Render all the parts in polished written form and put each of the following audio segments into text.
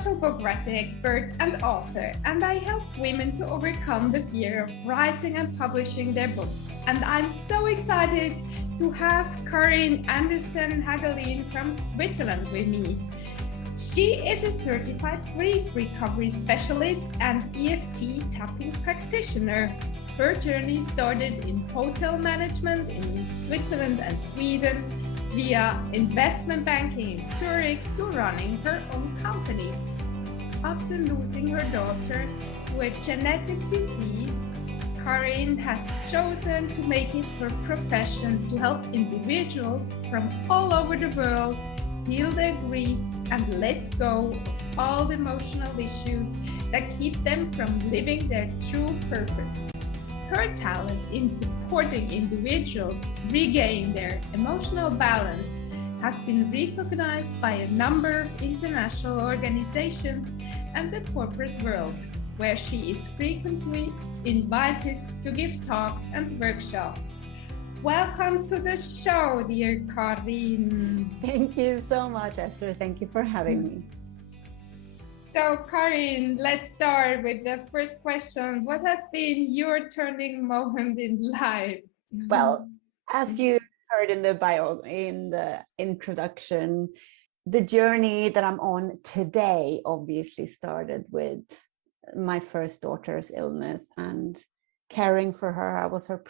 social book writing expert and author, and I help women to overcome the fear of writing and publishing their books. And I'm so excited to have Karin Andersson Hagelin from Switzerland with me. She is a certified grief recovery specialist and EFT Tapping practitioner. Her journey started in hotel management in Switzerland and Sweden, via investment banking in Zürich to running her own company. After losing her daughter to a genetic disease, Karin has chosen to make it her profession to help individuals from all over the world heal their grief and let go of all the emotional issues that keep them from living their true purpose. Her talent in supporting individuals regain their emotional balance has been recognized by a number of international organizations and the corporate world, where she is frequently invited to give talks and workshops. Welcome to the show, dear Karin. Thank you so much, Esther. Thank you for having me. So, Karin, let's start with the first question. What has been your turning moment in life? Well, as you heard in the introduction, the journey that I'm on today obviously started with my first daughter's illness and caring for her. I was her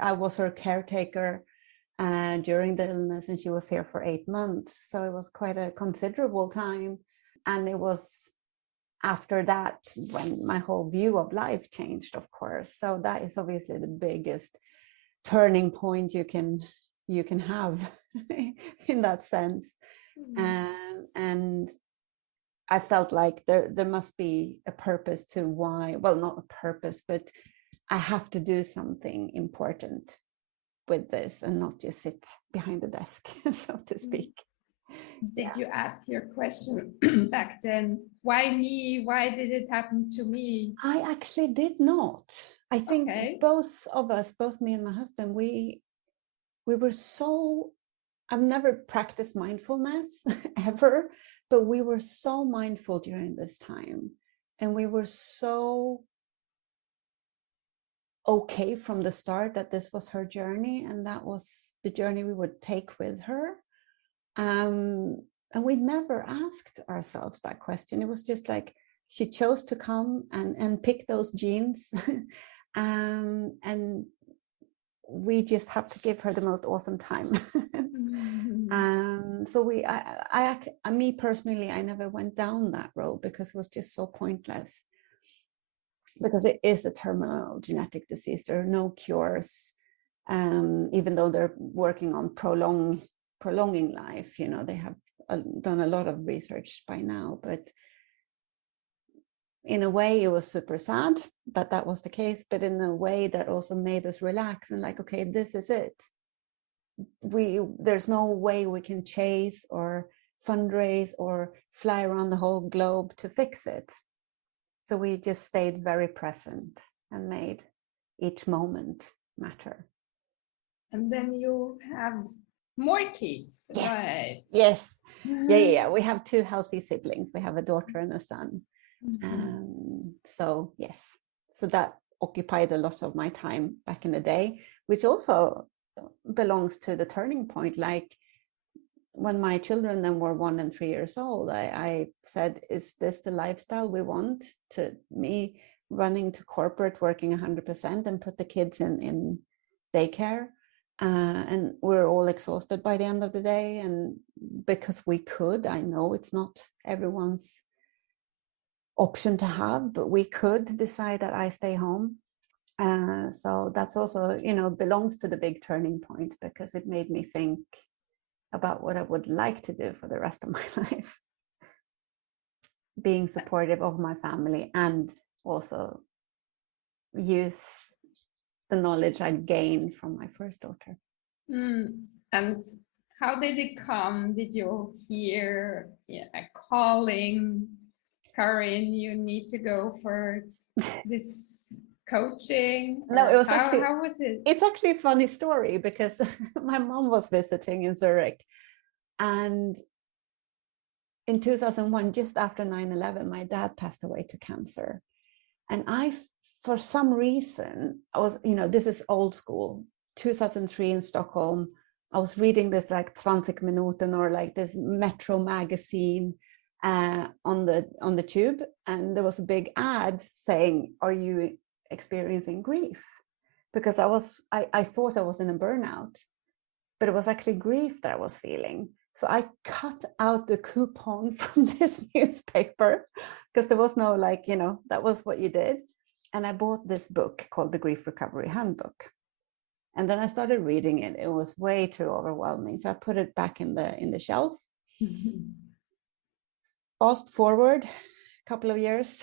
I was her caretaker during the illness, and she was here for 8 months. So it was quite a considerable time. And it was after that when my whole view of life changed, of course. So that is obviously the biggest turning point you can have in that sense. And I felt like there must be a purpose to why, well, not a purpose, but I have to do something important with this and not just sit behind the desk, so to speak. Did you ask your question back then? Why me? Why did it happen to me? I actually did not. I think both of us, both me and my husband, we were so, I've never practiced mindfulness ever, but we were so mindful during this time. And we were so okay from the start that this was her journey and that was the journey we would take with her. And we never asked ourselves that question. It was just like she chose to come and pick those genes. And we just have to give her the most awesome time. So me personally, I never went down that road because it was just so pointless. Because it is a terminal genetic disease. There are no cures, even though they're working on prolonging life. You know, they have done a lot of research by now, but in a way it was super sad that was the case, but in a way that also made us relax and like, okay, this is it. There's no way we can chase or fundraise or fly around the whole globe to fix it. So we just stayed very present and made each moment matter. And then you have more kids, yes. Right? Yes. Yeah. We have 2 healthy siblings. We have a daughter and a son. So yes. So that occupied a lot of my time back in the day, which also belongs to the turning point. Like when my children then were 1 and 3 years old, I said, is this the lifestyle we want? To me running to corporate, working 100% and put the kids in daycare. And we're all exhausted by the end of the day. And because we could, I know it's not everyone's option to have, but we could decide that I stay home. So that's also, belongs to the big turning point because it made me think about what I would like to do for the rest of my life. Being supportive of my family and also use the knowledge I gained from my first daughter. And how did it come? Did you hear a calling? Karin, you need to go for this coaching? No, it was how was it? It's actually a funny story because my mom was visiting in Zürich and in 2001, just after 9/11, my dad passed away to cancer. And for some reason, I was, this is old school, 2003 in Stockholm. I was reading this like 20 Minuten or like this Metro magazine on the tube. And there was a big ad saying, "Are you experiencing grief?" Because I thought I was in a burnout, but it was actually grief that I was feeling. So I cut out the coupon from this newspaper because there was no that was what you did. And I bought this book called The Grief Recovery Handbook. And then I started reading it. It was way too overwhelming. So I put it back in the shelf. Fast forward a couple of years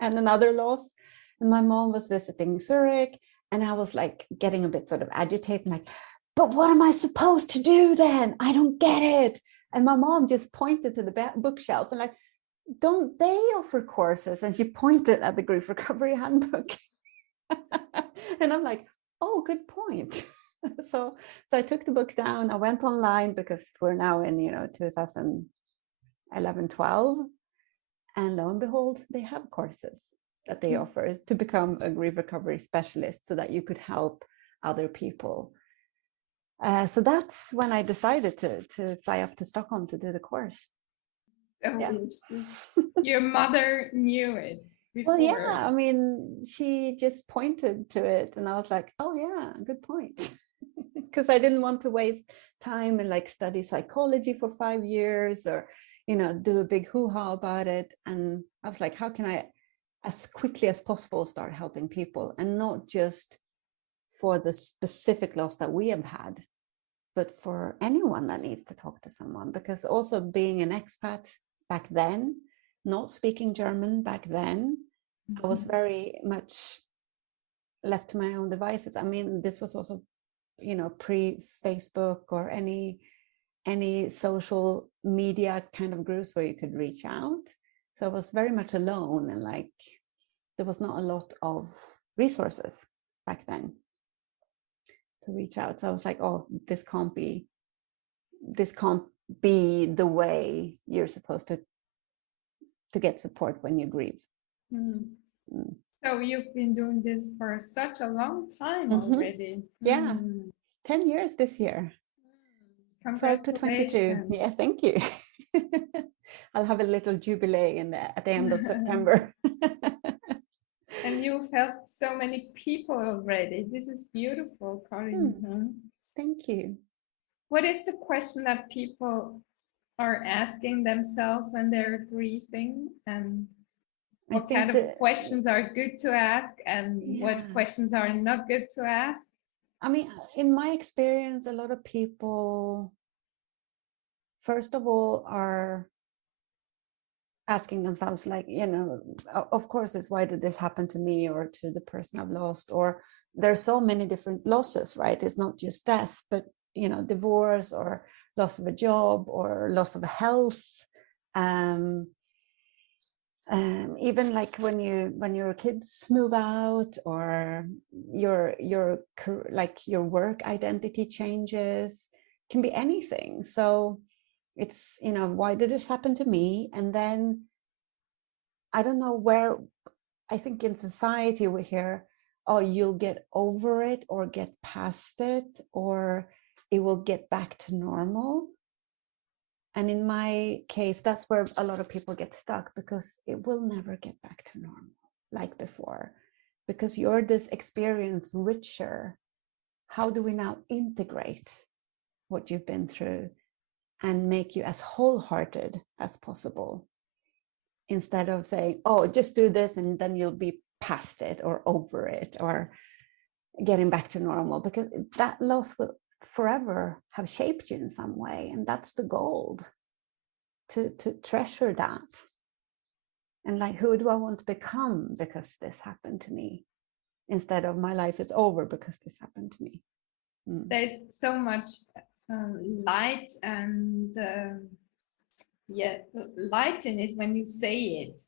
and another loss. And my mom was visiting Zurich. And I was like getting a bit sort of agitated, like, but what am I supposed to do then? I don't get it. And my mom just pointed to the bookshelf and like, don't they offer courses? And she pointed at the Grief Recovery Handbook. And I'm like, oh, good point. So I took the book down. I went online because we're now in 2011, 12. And lo and behold, they have courses that they offer to become a grief recovery specialist so that you could help other people. So that's when I decided to fly up to Stockholm to do the course. So interesting. Your mother knew it before. Well, yeah, I mean, she just pointed to it and I was like, oh yeah, good point. Because I didn't want to waste time and like study psychology for 5 years or, do a big hoo-ha about it. And I was like, how can I, as quickly as possible, start helping people, and not just for the specific loss that we have had, but for anyone that needs to talk to someone. Because also being an expat back then, not speaking German back then, I was very much left to my own devices. I mean, this was also, pre-Facebook or any social media kind of groups where you could reach out. So I was very much alone, and like there was not a lot of resources back then to reach out. So I was like, oh, this can't be the way you're supposed to get support when you grieve. So you've been doing this for such a long time already. Yeah, 10 years this year. 12 to 22. Yeah, thank you. I'll have a little jubilee at the end of September. And you've helped so many people already. This is beautiful, Karin. Thank you. What is the question that people are asking themselves when they're grieving? And what kind of questions are good to ask, and what questions are not good to ask? I mean, in my experience, a lot of people, first of all, are asking themselves, like, of course, it's why did this happen to me or to the person I've lost? Or there's so many different losses, right? It's not just death, but, divorce or loss of a job or loss of health. Even like when your kids move out, or your work identity changes, can be anything. So it's, why did this happen to me? And then I don't know where, I think in society we hear, oh, you'll get over it or get past it, or it will get back to normal. And in my case, that's where a lot of people get stuck, because it will never get back to normal like before, because you're this experience richer. How do we now integrate what you've been through and make you as wholehearted as possible, instead of saying, oh, just do this and then you'll be past it or over it or getting back to normal, because that loss will forever have shaped you in some way. And that's the gold, to treasure that. And like, who do I want to become because this happened to me, instead of my life is over because this happened to me. There's so much light and light in it when you say it.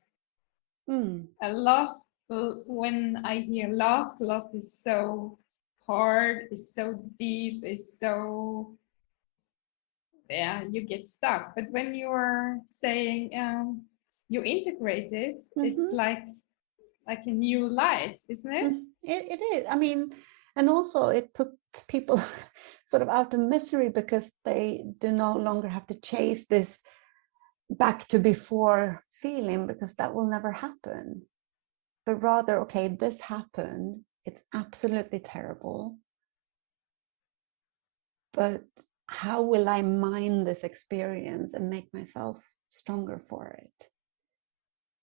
A loss, when I hear loss is so hard, is so deep, is so there, you get stuck. But when you're saying you integrate it, it's like a new light, isn't it? It is. I mean, and also it puts people sort of out of misery because they do no longer have to chase this back to before feeling, because that will never happen. But rather, okay, this happened. It's absolutely terrible. But how will I mine this experience and make myself stronger for it?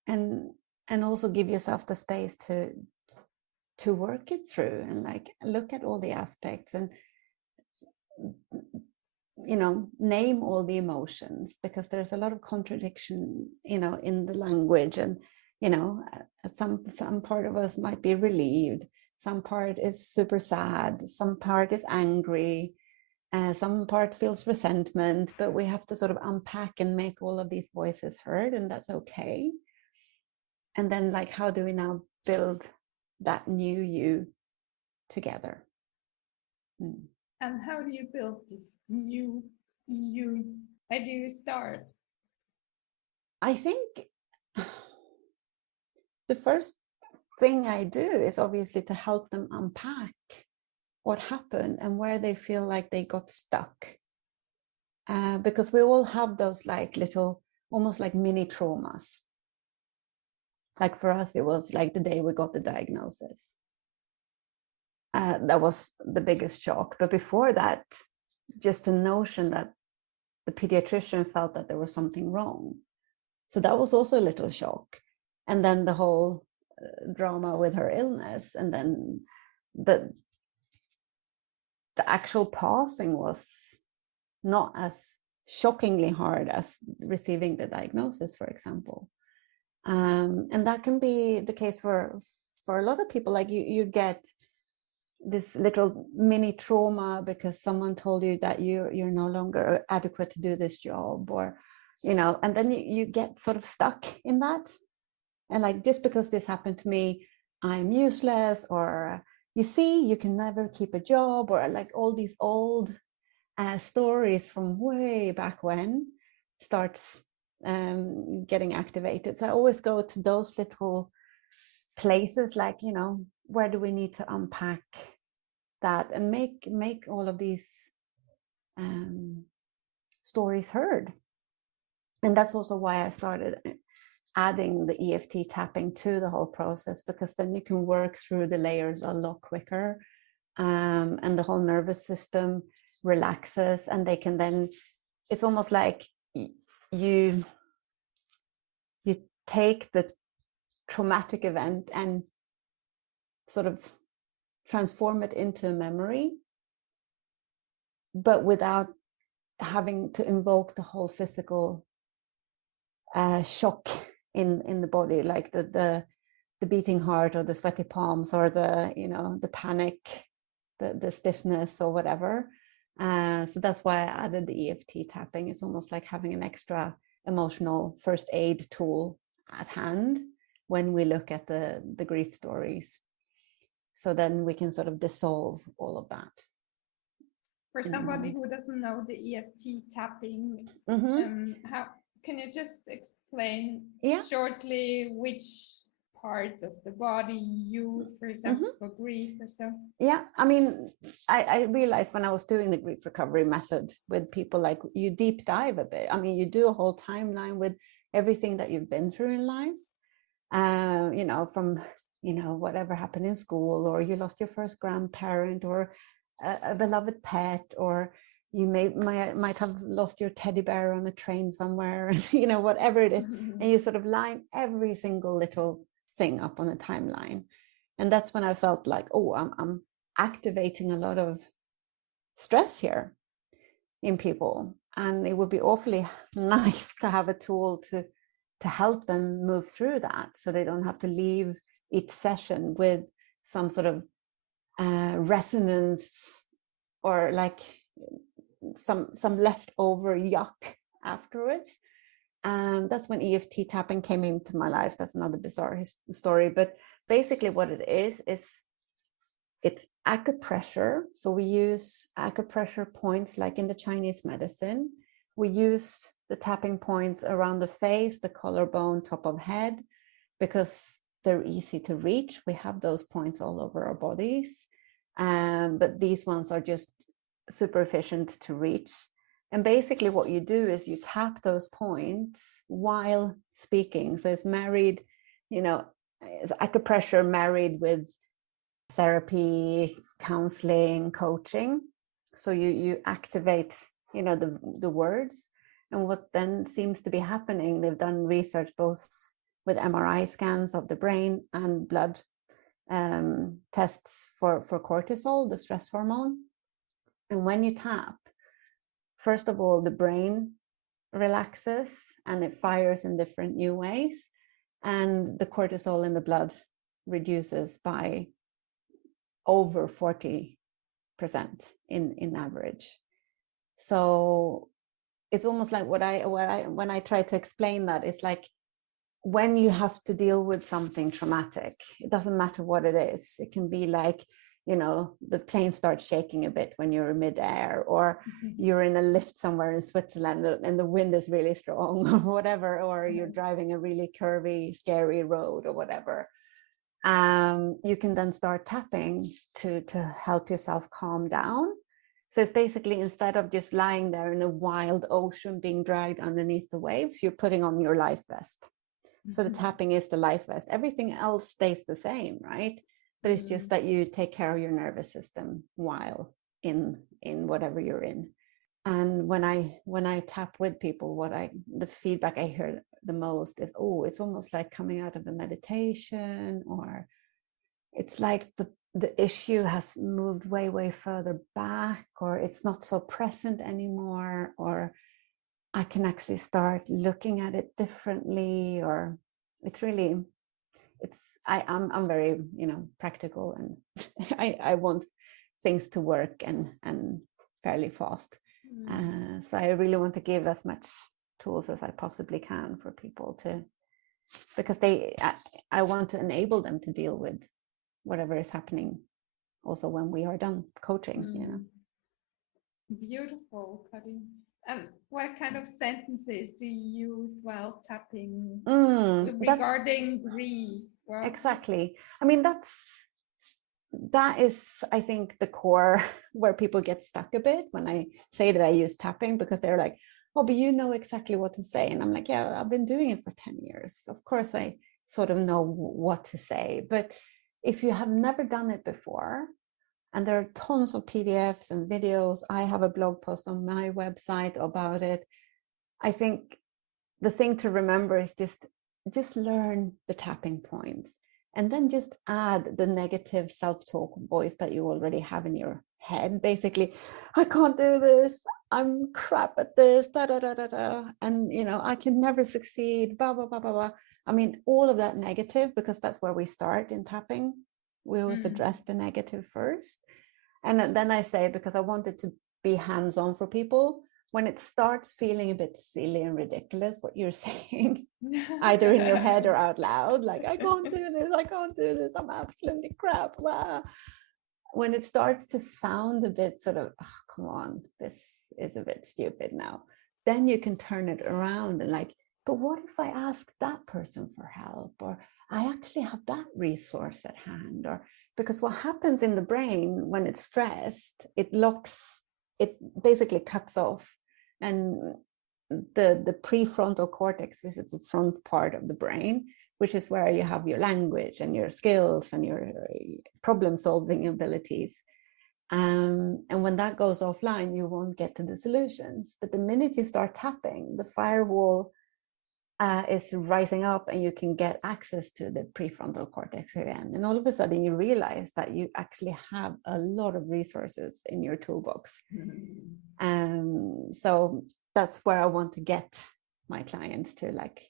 And also give yourself the space to work it through and like look at all the aspects and name all the emotions, because there's a lot of contradiction in the language. And some part of us might be relieved, some part is super sad, some part is angry, some part feels resentment, but we have to sort of unpack and make all of these voices heard, and that's okay. And then, like, how do we now build that new you together? And how do you build this new you? Where do you start? I think the first thing I do is obviously to help them unpack what happened and where they feel like they got stuck. Because we all have those like little, almost like mini traumas. Like for us, it was like the day we got the diagnosis. That was the biggest shock. But before that, just the notion that the pediatrician felt that there was something wrong. So that was also a little shock. And then the whole drama with her illness. And then the actual passing was not as shockingly hard as receiving the diagnosis, for example. And that can be the case for a lot of people. Like you get this little mini trauma because someone told you that you're no longer adequate to do this job, or and then you get sort of stuck in that, and like, just because this happened to me, I'm useless, or you see, you can never keep a job, or like all these old stories from way back when starts getting activated. So I always go to those little places, like, where do we need to unpack that and make all of these stories heard. And that's also why I started adding the EFT tapping to the whole process, because then you can work through the layers a lot quicker, and the whole nervous system relaxes, and they can then, it's almost like you take the traumatic event and sort of transform it into a memory, but without having to invoke the whole physical shock in the body, like the beating heart, or the sweaty palms, or the panic, the stiffness, or whatever. So that's why I added the EFT tapping. It's almost like having an extra emotional first aid tool at hand when we look at the grief stories. So then we can sort of dissolve all of that. For somebody who doesn't know the EFT tapping, how can you just explain shortly which part of the body you use, for example, for grief or so? Yeah, I mean, I realized when I was doing the grief recovery method with people, like, you deep dive a bit. I mean, you do a whole timeline with everything that you've been through in life, from whatever happened in school, or you lost your first grandparent, or a beloved pet, or you might have lost your teddy bear on a train somewhere, whatever it is. And you sort of line every single little thing up on a timeline. And that's when I felt like, oh, I'm activating a lot of stress here in people, and it would be awfully nice to have a tool to help them move through that, so they don't have to leave each session with some sort of resonance, or like some leftover yuck afterwards. And that's when EFT tapping came into my life. That's another bizarre story, but basically what it is it's acupressure. So we use acupressure points like in the Chinese medicine, we use the tapping points around the face, the collarbone, top of head, because they're easy to reach. We have those points all over our bodies, but these ones are just super efficient to reach. And basically what you do is you tap those points while speaking. So it's married, it's acupressure married with therapy, counseling, coaching. So you activate, the words. And what then seems to be happening, they've done research both with MRI scans of the brain and blood tests for cortisol, the stress hormone. And when you tap, first of all, the brain relaxes and it fires in different new ways. And the cortisol in the blood reduces by over 40% in average. So it's almost like when I try to explain that, it's like when you have to deal with something traumatic, it doesn't matter what it is. It can be like, the plane starts shaking a bit when you're midair, or you're in a lift somewhere in Switzerland and the wind is really strong or whatever, or you're driving a really curvy, scary road or whatever. You can then start tapping to help yourself calm down. So it's basically, instead of just lying there in a wild ocean being dragged underneath the waves, you're putting on your life vest. So the tapping is the life vest. Everything else stays the same, right? But it's just that you take care of your nervous system while in whatever you're in. And when I tap with people, the feedback I hear the most is, oh, it's almost like coming out of a meditation, or it's like the issue has moved way further back, or it's not so present anymore, or I can actually start looking at it differently, or I'm very, practical, and I want things to work and fairly fast. So I really want to give as much tools as I possibly can for people because I want to enable them to deal with whatever is happening also when we are done coaching. Beautiful, Karin. And what kind of sentences do you use while tapping regarding grief? Well, exactly. I mean, that is, I think, the core where people get stuck a bit when I say that I use tapping, because they're like, oh, but you know exactly what to say. And I'm like, yeah, I've been doing it for 10 years. Of course, I sort of know what to say. But if you have never done it before, and there are tons of PDFs and videos, I have a blog post on my website about it. I think the thing to remember is just learn the tapping points, and then just add the negative self-talk voice that you already have in your head. Basically, I can't do this, I'm crap at this, da da da da da, and I can never succeed, blah blah blah blah blah. I mean, all of that negative, because that's where we start in tapping. We always address the negative first. And then I say, because I want it to be hands-on for people, when it starts feeling a bit silly and ridiculous, what you're saying, either in your head or out loud, like, I can't do this, I'm absolutely crap. Wow. When it starts to sound a bit sort of, oh, come on, this is a bit stupid now, then you can turn it around and like, but what if I ask that person for help? Or I actually have that resource at hand. Or because what happens in the brain when it's stressed, it basically cuts off. And the prefrontal cortex, which is the front part of the brain, which is where you have your language and your skills and your problem solving abilities. And when that goes offline, you won't get to the solutions. But the minute you start tapping, the firewall is rising up and you can get access to the prefrontal cortex again. And all of a sudden you realize that you actually have a lot of resources in your toolbox. So that's where I want to get my clients to, like,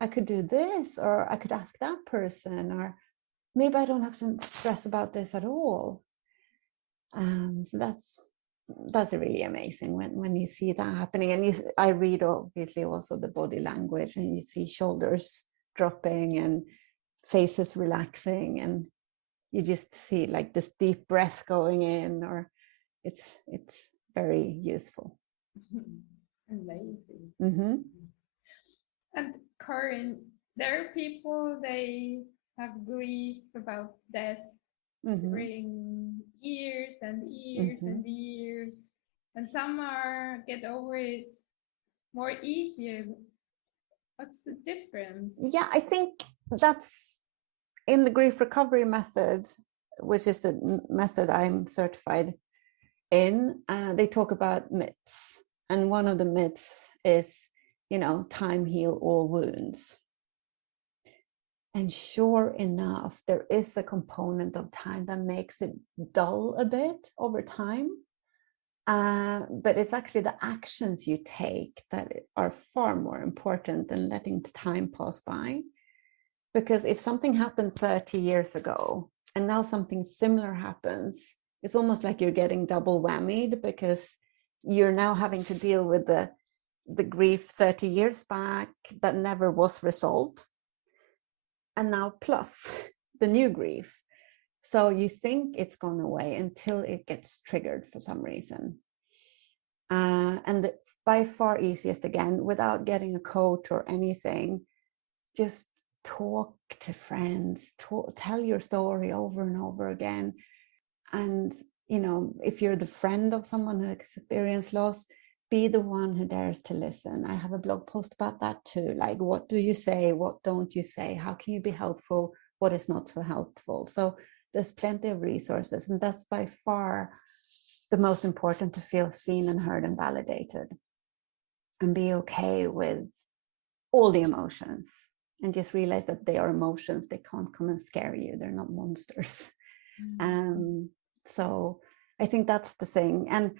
I could do this, or I could ask that person, or maybe I don't have to stress about this at all. So that's really amazing when you see that happening. And I read obviously also the body language, and you see shoulders dropping and faces relaxing, and you just see like this deep breath going in, or it's very useful. Amazing. Mm-hmm. And Karin, there are people, they have grief about death during years and years and years. And some are get over it more easier. What's the difference? Yeah, I think that's in the grief recovery method, which is the method I'm certified in. They talk about myths. And one of the myths is, time heal all wounds. And sure enough, there is a component of time that makes it dull a bit over time. But it's actually the actions you take that are far more important than letting time pass by. Because if something happened 30 years ago and now something similar happens, it's almost like you're getting double whammied, because you're now having to deal with the grief 30 years back that never was resolved. And now plus the new grief. So you think it's gone away until it gets triggered for some reason. And by far easiest, again, without getting a coach or anything, just talk to friends, tell your story over and over again. And, if you're the friend of someone who experienced loss, be the one who dares to listen. I have a blog post about that too. Like, what do you say? What don't you say? How can you be helpful? What is not so helpful? So there's plenty of resources. And that's by far the most important, to feel seen and heard and validated. And be okay with all the emotions. And just realize that they are emotions. They can't come and scare you. They're not monsters. So I think that's the thing. And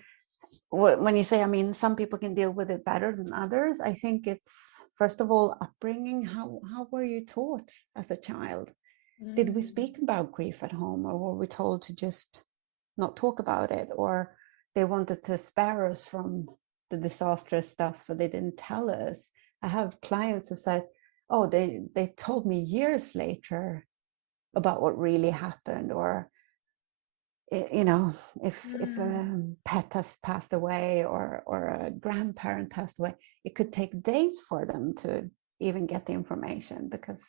when you say, some people can deal with it better than others, I think it's, first of all, upbringing. How were you taught as a child? Did we speak about grief at home, or were we told to just not talk about it? Or they wanted to spare us from the disastrous stuff, so they didn't tell us. I have clients who said, oh, they told me years later about what really happened. Or, if a pet has passed away, or a grandparent passed away, it could take days for them to even get the information, because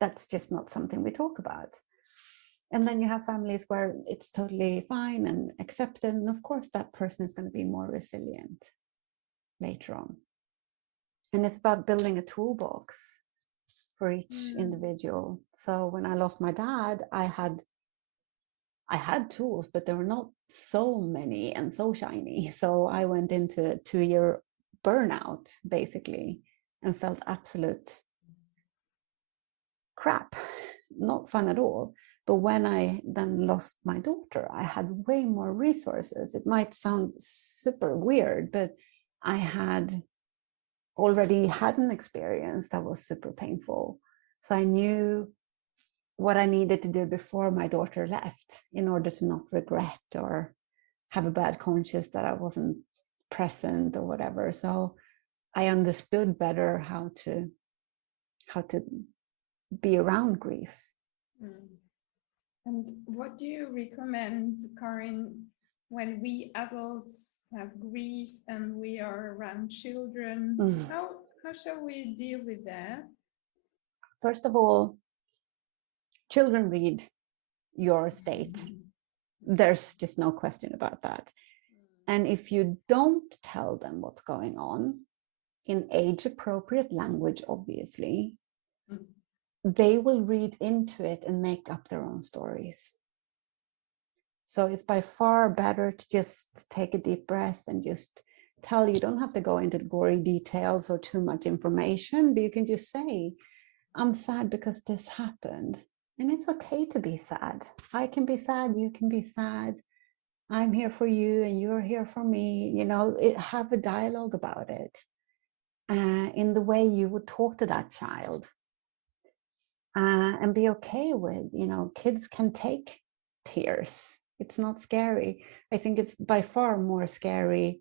that's just not something we talk about. And then you have families where it's totally fine and accepted. And of course, that person is going to be more resilient later on. And it's about building a toolbox for each individual. So when I lost my dad, I had tools, but there were not so many and so shiny. So I went into a 2-year burnout, basically, and felt absolute crap, not fun at all. But when I then lost my daughter, I had way more resources. It might sound super weird, but I had already had an experience that was super painful. So I knew what I needed to do before my daughter left, in order to not regret or have a bad conscience that I wasn't present or whatever. So I understood better how to be around grief. And what do you recommend, Karin, when we adults have grief and we are around children? How shall we deal with that? First of all, children read your state. There's just no question about that. And if you don't tell them what's going on in age-appropriate language, obviously, they will read into it and make up their own stories. So it's by far better to just take a deep breath and just tell. You don't have to go into gory details or too much information, but you can just say, I'm sad because this happened. And it's okay to be sad. I can be sad, you can be sad. I'm here for you and you're here for me. Have a dialogue about it in the way you would talk to that child. And be okay with, kids can take tears. It's not scary. I think it's by far more scary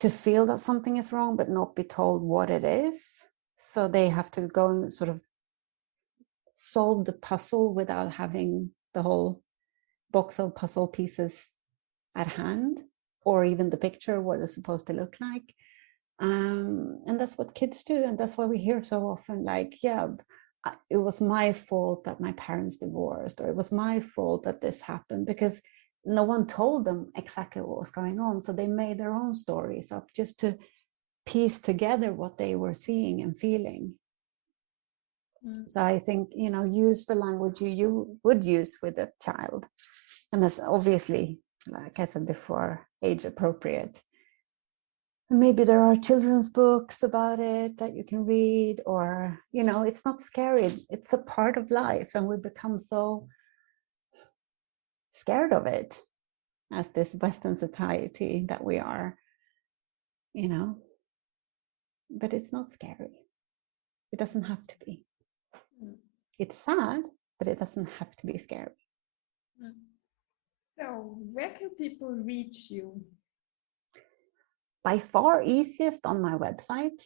to feel that something is wrong, but not be told what it is. So they have to go and sort of solve the puzzle without having the whole box of puzzle pieces at hand. or even the picture, what it's supposed to look like. And that's what kids do. And that's why we hear so often, like, yeah, it was my fault that my parents divorced, or it was my fault that this happened, because no one told them exactly what was going on. So they made their own stories up just to piece together what they were seeing and feeling. So I think, use the language you would use with a child. And that's obviously, like I said before, age appropriate. And maybe there are children's books about it that you can read, or, it's not scary. It's a part of life, and we become so scared of it as this Western society that we are, but it's not scary. It doesn't have to be. It's sad, but it doesn't have to be scary. So where can people reach you? By far easiest on my website,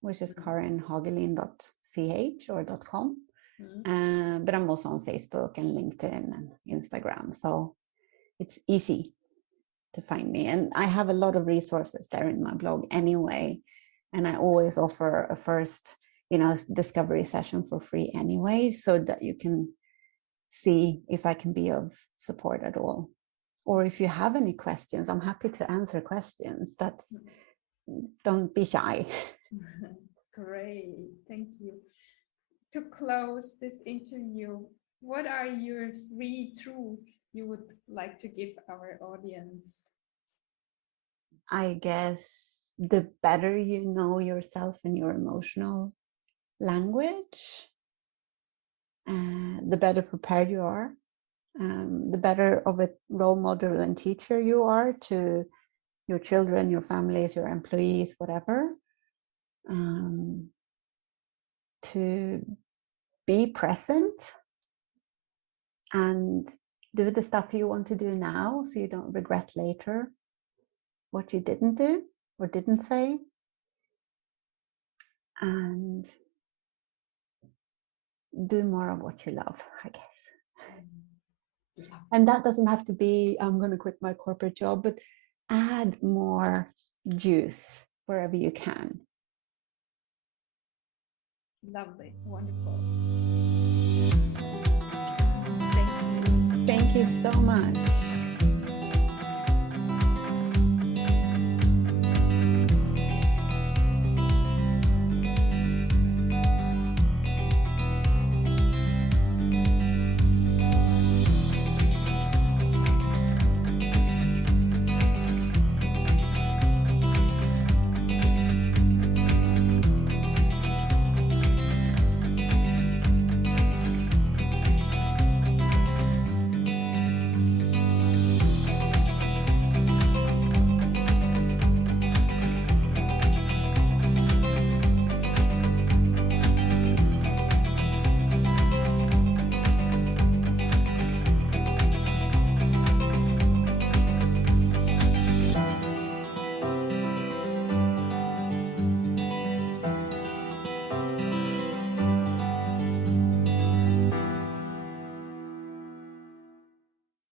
which is karinhagelin.ch or .com. But I'm also on Facebook and LinkedIn and Instagram. So it's easy to find me. And I have a lot of resources there in my blog anyway. And I always offer a first, discovery session for free anyway, so that you can see if I can be of support at all. Or if you have any questions, I'm happy to answer questions. Don't be shy. Great, thank you. To close this interview, what are your 3 truths you would like to give our audience? I guess the better you know yourself and your emotional language, the better prepared you are. The better of a role model and teacher you are to your children, your families, your employees, whatever. To be present and do the stuff you want to do now, so you don't regret later what you didn't do or didn't say. And do more of what you love, I guess. And that doesn't have to be, I'm going to quit my corporate job, but add more juice wherever you can. Lovely, wonderful. Thank you so much.